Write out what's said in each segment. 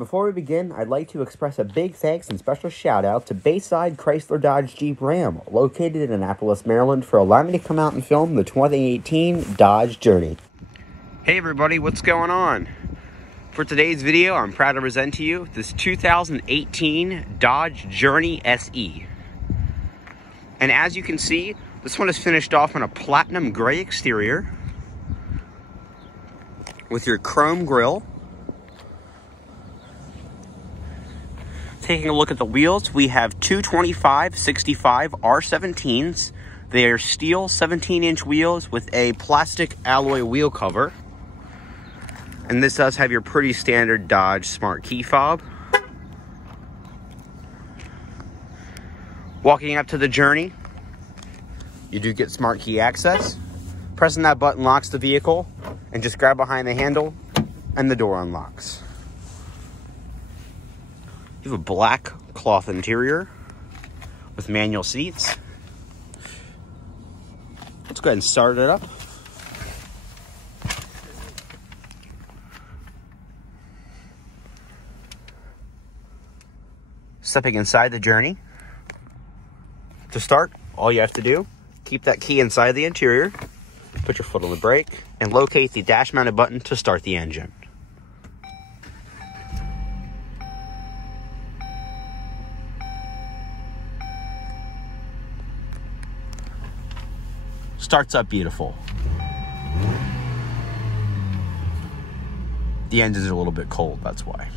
before we begin, I'd like to express a big thanks and special shout out to Bayside Chrysler Dodge Jeep Ram, located in Annapolis, Maryland, for allowing me to come out and film the 2018 Dodge Journey. Hey everybody, what's going on? For today's video, I'm proud to present to you this 2018 Dodge Journey SE. And as you can see, this one is finished off on a platinum gray exterior with your chrome grille. Taking a look at the wheels, we have 225/65 R17s. They are steel 17-inch wheels with a plastic alloy wheel cover. And this does have your pretty standard Dodge smart key fob. Walking up to the Journey, you do get smart key access. Pressing that button locks the vehicle, and just grab behind the handle and the door unlocks. You have a black cloth interior with manual seats. Let's go ahead and start it up. Stepping inside the Journey. To start, all you have to do, keep that key inside the interior, put your foot on the brake, and locate the dash-mounted button to start the engine. Starts up beautiful. The engines are a little bit cold, that's why.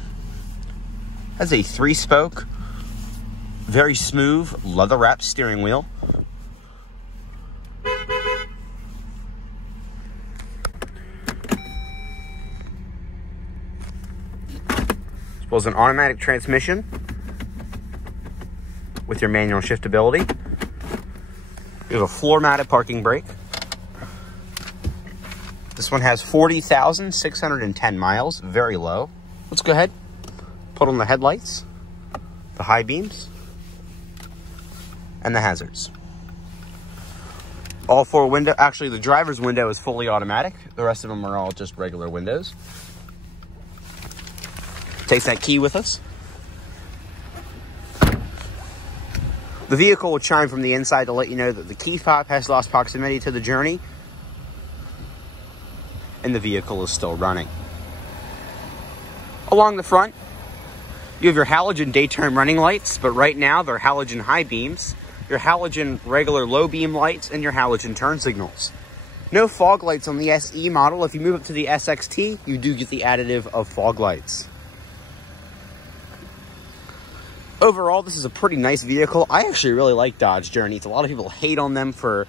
Has a 3-spoke, very smooth, leather-wrapped steering wheel. As well as an automatic transmission with your manual shiftability. You have a floor-mounted parking brake. This one has 40,610 miles, very low. Let's go ahead, put on the headlights, the high beams, and the hazards. All four windows, actually the driver's window is fully automatic. The rest of them are all just regular windows. Takes that key with us. The vehicle will chime from the inside to let you know that the key fob has lost proximity to the Journey, and the vehicle is still running. Along the front, you have your halogen daytime running lights, but right now they're halogen high beams, your halogen regular low beam lights, and your halogen turn signals. No fog lights on the SE model. If you move up to the SXT, you do get the additive of fog lights. Overall, this is a pretty nice vehicle. I actually really like Dodge Journeys. A lot of people hate on them for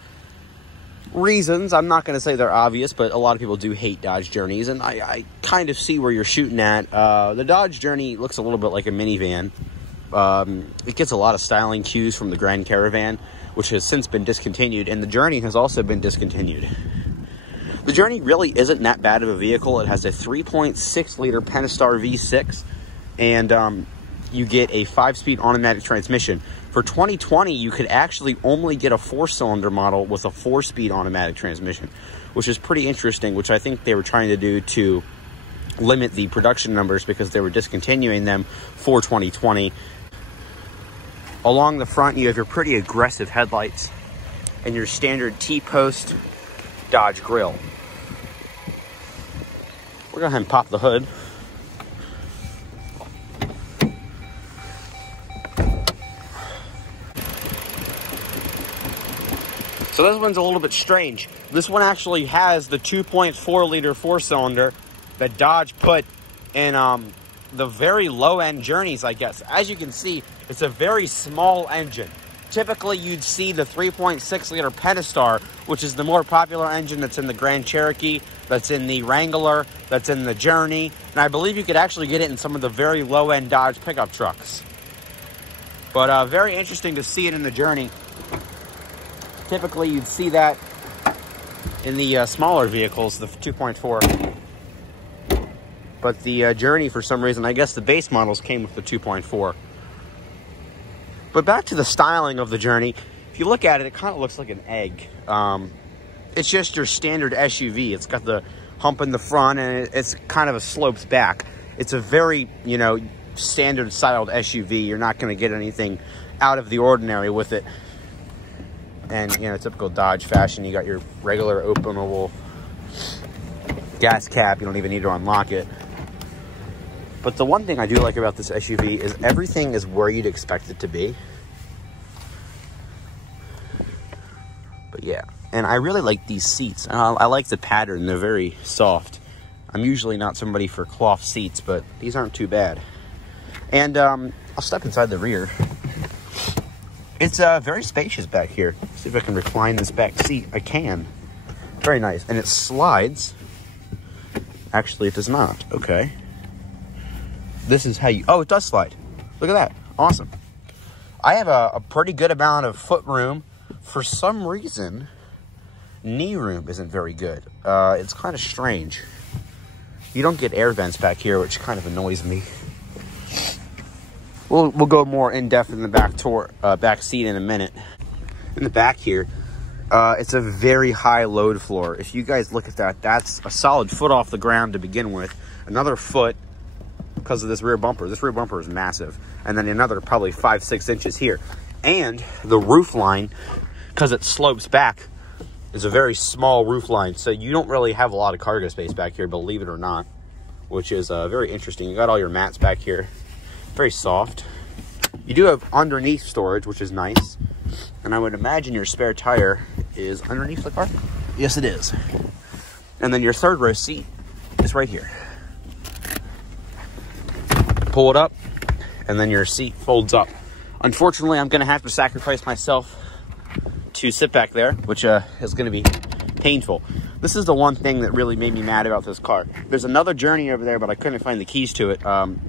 reasons. I'm not going to say they're obvious, but a lot of people do hate Dodge Journeys, and I kind of see where you're shooting at. The Dodge Journey looks a little bit like a minivan. It gets a lot of styling cues from the Grand Caravan, which has since been discontinued, and the Journey has also been discontinued. The Journey really isn't that bad of a vehicle. It has a 3.6-liter Pentastar V6, and you get a 5-speed automatic transmission. For 2020, you could actually only get a 4-cylinder model with a 4-speed automatic transmission, which is pretty interesting, which I think they were trying to do to limit the production numbers because they were discontinuing them for 2020. Along the front, you have your pretty aggressive headlights and your standard T-post Dodge grille. We're going to go ahead and pop the hood. So this one's a little bit strange. This one actually has the 2.4-liter 4-cylinder that Dodge put in the very low-end Journeys, I guess. As you can see, it's a very small engine. Typically, you'd see the 3.6-liter Pentastar, which is the more popular engine that's in the Grand Cherokee, that's in the Wrangler, that's in the Journey, and I believe you could actually get it in some of the very low-end Dodge pickup trucks. But very interesting to see it in the Journey. Typically, you'd see that in the smaller vehicles, the 2.4. But the Journey, for some reason, I guess the base models came with the 2.4. But back to the styling of the Journey, if you look at it, it kind of looks like an egg. It's just your standard SUV. It's got the hump in the front, and it's kind of a sloped back. It's a very, you know, standard styled SUV. You're not going to get anything out of the ordinary with it. And, you know, typical Dodge fashion, you got your regular openable gas cap. You don't even need to unlock it. But the one thing I do like about this SUV is everything is where you'd expect it to be. But yeah, and I really like these seats. I like the pattern. They're very soft. I'm usually not somebody for cloth seats, but these aren't too bad. And I'll step inside the rear. It's very spacious back here. See if I can recline this back seat. I can. Very nice. And it slides. Actually, it does not. Okay. This is how you... Oh, it does slide. Look at that. Awesome. I have a pretty good amount of foot room. For some reason, knee room isn't very good. It's kind of strange. You don't get air vents back here, which kind of annoys me. We'll go more in-depth in the back seat in a minute. In the back here, it's a very high load floor. If you guys look at that, that's a solid foot off the ground to begin with. Another foot because of this rear bumper. This rear bumper is massive. And then another probably 5-6 inches here. And the roof line, because it slopes back, is a very small roof line. So you don't really have a lot of cargo space back here, believe it or not, which is very interesting. You got all your mats back here. Very soft. You do have underneath storage, which is nice. And I would imagine your spare tire is underneath the car. Yes, it is. And then your third row seat is right here. Pull it up, and then your seat folds up. Unfortunately, I'm going to have to sacrifice myself to sit back there, which is going to be painful. This is the one thing that really made me mad about this car. There's another Journey over there, but I couldn't find the keys to it.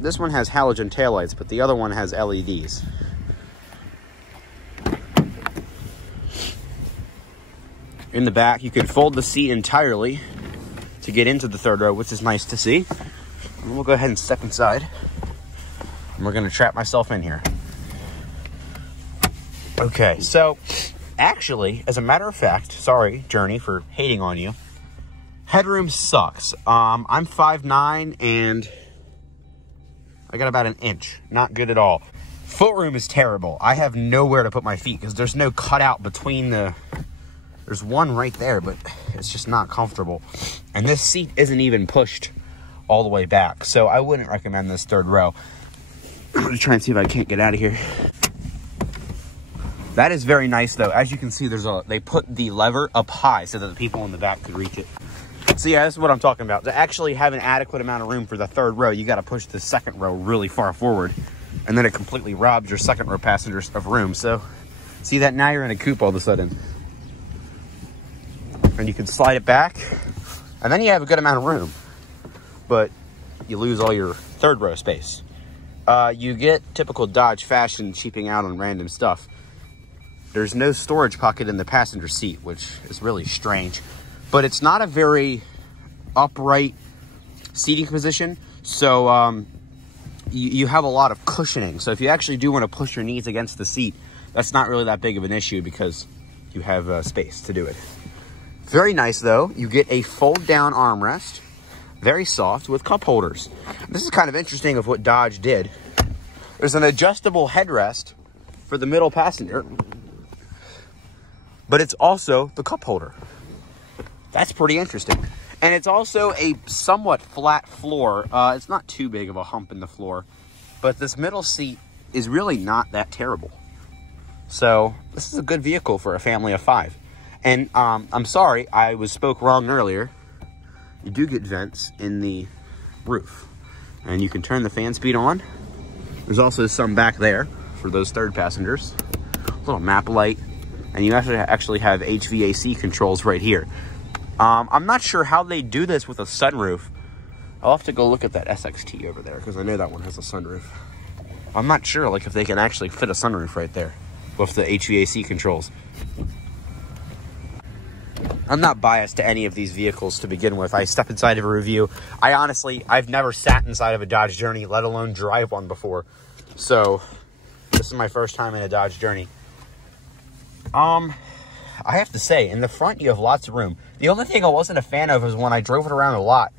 This one has halogen taillights, but the other one has LEDs. In the back, you can fold the seat entirely to get into the third row, which is nice to see. And we'll go ahead and step inside. And we're going to trap myself in here. Okay, so actually, as a matter of fact, sorry, Journey, for hating on you. Headroom sucks. I'm 5'9", and I got about an inch. Not good at all. Footroom is terrible. I have nowhere to put my feet because there's no cutout between the... There's one right there, but it's just not comfortable. And this seat isn't even pushed all the way back. So I wouldn't recommend this third row. I'm going to try and see if I can't get out of here. That is very nice, though. As you can see, they put the lever up high so that the people in the back could reach it. So yeah, this is what I'm talking about. To actually have an adequate amount of room for the third row, you got to push the second row really far forward. And then it completely robs your second row passengers of room. So see that? Now you're in a coupe all of a sudden. And you can slide it back. And then you have a good amount of room. But you lose all your third row space. You get typical Dodge fashion cheaping out on random stuff. There's no storage pocket in the passenger seat, which is really strange. But it's not a very upright seating position. So you have a lot of cushioning. So if you actually do want to push your knees against the seat, that's not really that big of an issue because you have space to do it. Very nice, though. You get a fold-down armrest. Very soft with cup holders. This is kind of interesting of what Dodge did. There's an adjustable headrest for the middle passenger. But it's also the cup holder. That's pretty interesting. And it's also a somewhat flat floor. It's not too big of a hump in the floor. But this middle seat is really not that terrible. So this is a good vehicle for a family of 5. And I'm sorry, I spoke wrong earlier. You do get vents in the roof. And you can turn the fan speed on. There's also some back there for those third passengers. A little map light. And you actually have HVAC controls right here. I'm not sure how they do this with a sunroof. I'll have to go look at that SXT over there because I know that one has a sunroof. I'm not sure like if they can actually fit a sunroof right there with the HVAC controls. I'm not biased to any of these vehicles to begin with. I step inside of a review. I've never sat inside of a Dodge Journey, let alone drive one before. So this is my first time in a Dodge Journey. I have to say, in the front, you have lots of room. The only thing I wasn't a fan of is when I drove it around a lot.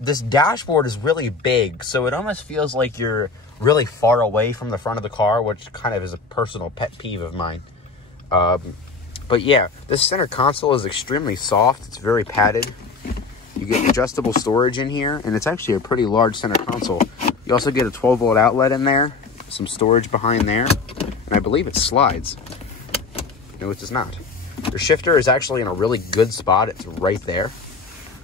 This dashboard is really big, so it almost feels like you're really far away from the front of the car, which kind of is a personal pet peeve of mine. But yeah, this center console is extremely soft. It's very padded. You get adjustable storage in here, and it's actually a pretty large center console. You also get a 12-volt outlet in there, some storage behind there, and I believe it slides. No, it does not. Your shifter is actually in a really good spot. It's right there.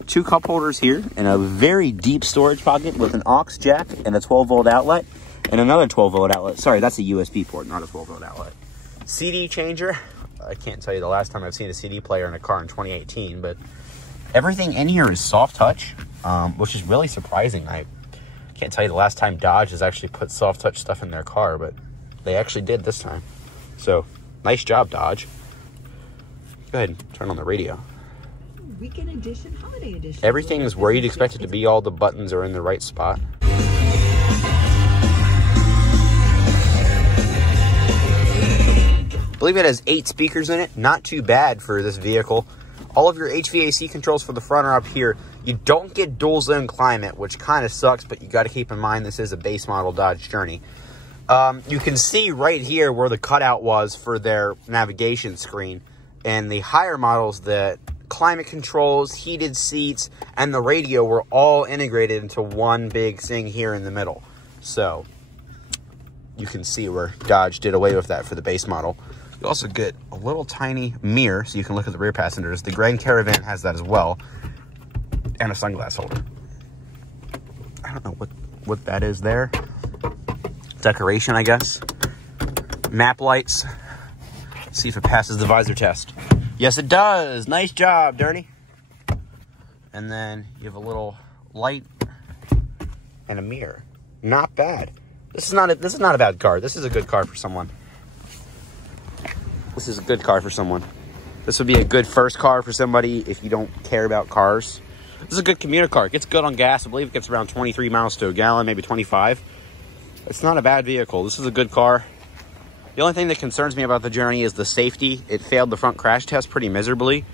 2 cup holders here, and a very deep storage pocket with an aux jack and a 12-volt outlet, and another 12-volt outlet. Sorry, that's a USB port, not a 12-volt outlet. CD changer. I can't tell you the last time I've seen a CD player in a car in 2018, but everything in here is soft touch, which is really surprising. I can't tell you the last time Dodge has actually put soft touch stuff in their car, but they actually did this time. So, nice job, Dodge. Go ahead and turn on the radio. Weekend edition, holiday edition. Everything is where you'd expect it to be. All the buttons are in the right spot. I believe it has 8 speakers in it. Not too bad for this vehicle. All of your HVAC controls for the front are up here. You don't get dual zone climate, which kind of sucks, but you got to keep in mind this is a base model Dodge Journey. You can see right here where the cutout was for their navigation screen. And the higher models, the climate controls, heated seats, and the radio were all integrated into one big thing here in the middle. So you can see where Dodge did away with that for the base model. You also get a little tiny mirror so you can look at the rear passengers. The Grand Caravan has that as well. And a sunglass holder. I don't know what that is there. Decoration, I guess. Map lights. Let's see if it passes the visor test. Yes, it does. Nice job, Dirty. And then you have a little light and a mirror. Not bad. This is not a bad car. This is a good car for someone. This is a good car for someone. This would be a good first car for somebody if you don't care about cars. This is a good commuter car. It gets good on gas. I believe it gets around 23 miles to a gallon, maybe 25. It's not a bad vehicle. This is a good car. The only thing that concerns me about the Journey is the safety. It failed the front crash test pretty miserably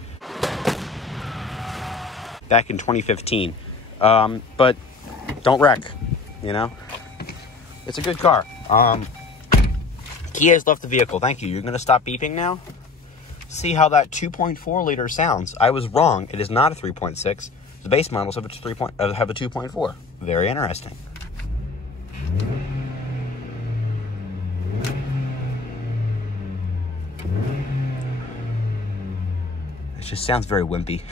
back in 2015. But don't wreck, you know? It's a good car. Kia has left the vehicle. Thank you. You're going to stop beeping now? See how that 2.4 liter sounds. I was wrong. It is not a 3.6. The base models have a 2.4. Very interesting. It just sounds very wimpy.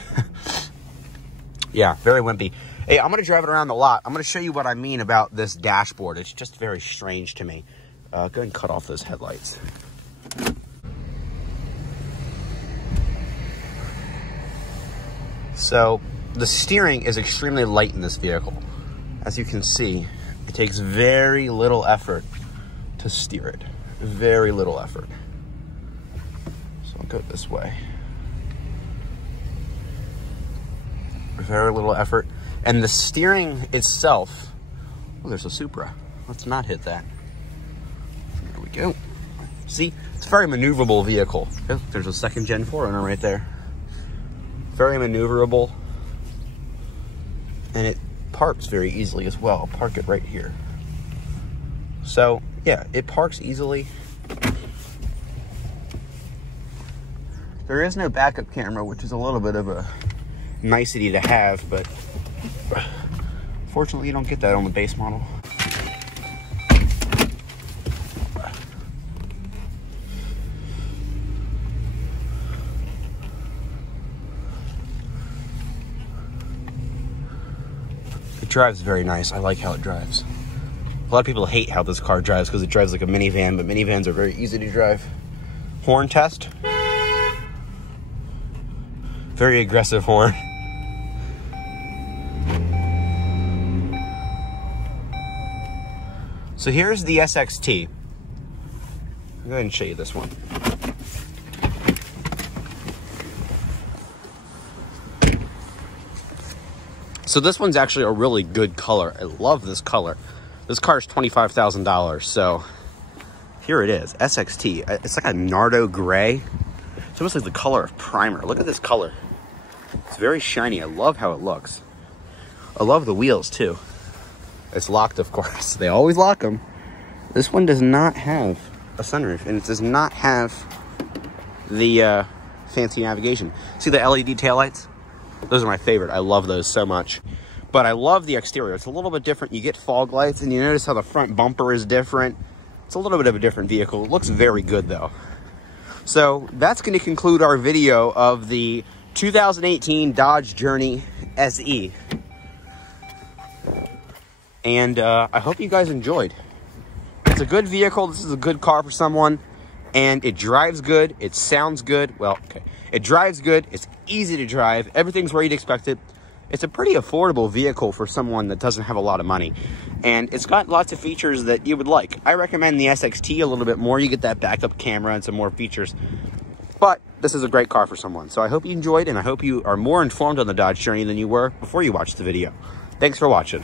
Yeah, very wimpy. Hey, I'm going to drive it around the lot. I'm going to show you what I mean about this dashboard. It's just very strange to me. Go ahead and cut off those headlights. So, the steering is extremely light in this vehicle. As you can see, it takes very little effort to steer it. Very little effort. So I'll go this way. Very little effort. And the steering itself, oh, there's a Supra. Let's not hit that. There we go. See, it's a very maneuverable vehicle. Oh, there's a second Gen 4 right there. Very maneuverable. And it parks very easily as well. I'll park it right here. So, yeah, it parks easily. There is no backup camera, which is a little bit of a nicety to have, but fortunately you don't get that on the base model. It drives very nice. I like how it drives. A lot of people hate how this car drives because it drives like a minivan, but minivans are very easy to drive. Horn test. Very aggressive horn. So here's the SXT. I'll go ahead and show you this one. So this one's actually a really good color. I love this color. This car is $25,000, so here it is, SXT. It's like a Nardo gray. It's almost like the color of primer. Look at this color. It's very shiny. I love how it looks. I love the wheels too. It's locked, of course. They always lock them. This one does not have a sunroof, and it does not have the fancy navigation. See the LED taillights? Those are my favorite. I love those so much. But I love the exterior. It's a little bit different. You get fog lights, and you notice how the front bumper is different. It's a little bit of a different vehicle. It looks very good, though. So that's going to conclude our video of the 2018 Dodge Journey SE. And I hope you guys enjoyed. It's a good vehicle. This is a good car for someone. And it drives good. It sounds good. Well, okay. It drives good. It's easy to drive. Everything's where you'd expect it. It's a pretty affordable vehicle for someone that doesn't have a lot of money. And it's got lots of features that you would like. I recommend the SXT a little bit more. You get that backup camera and some more features. But this is a great car for someone. So I hope you enjoyed, and I hope you are more informed on the Dodge Journey than you were before you watched the video. Thanks for watching.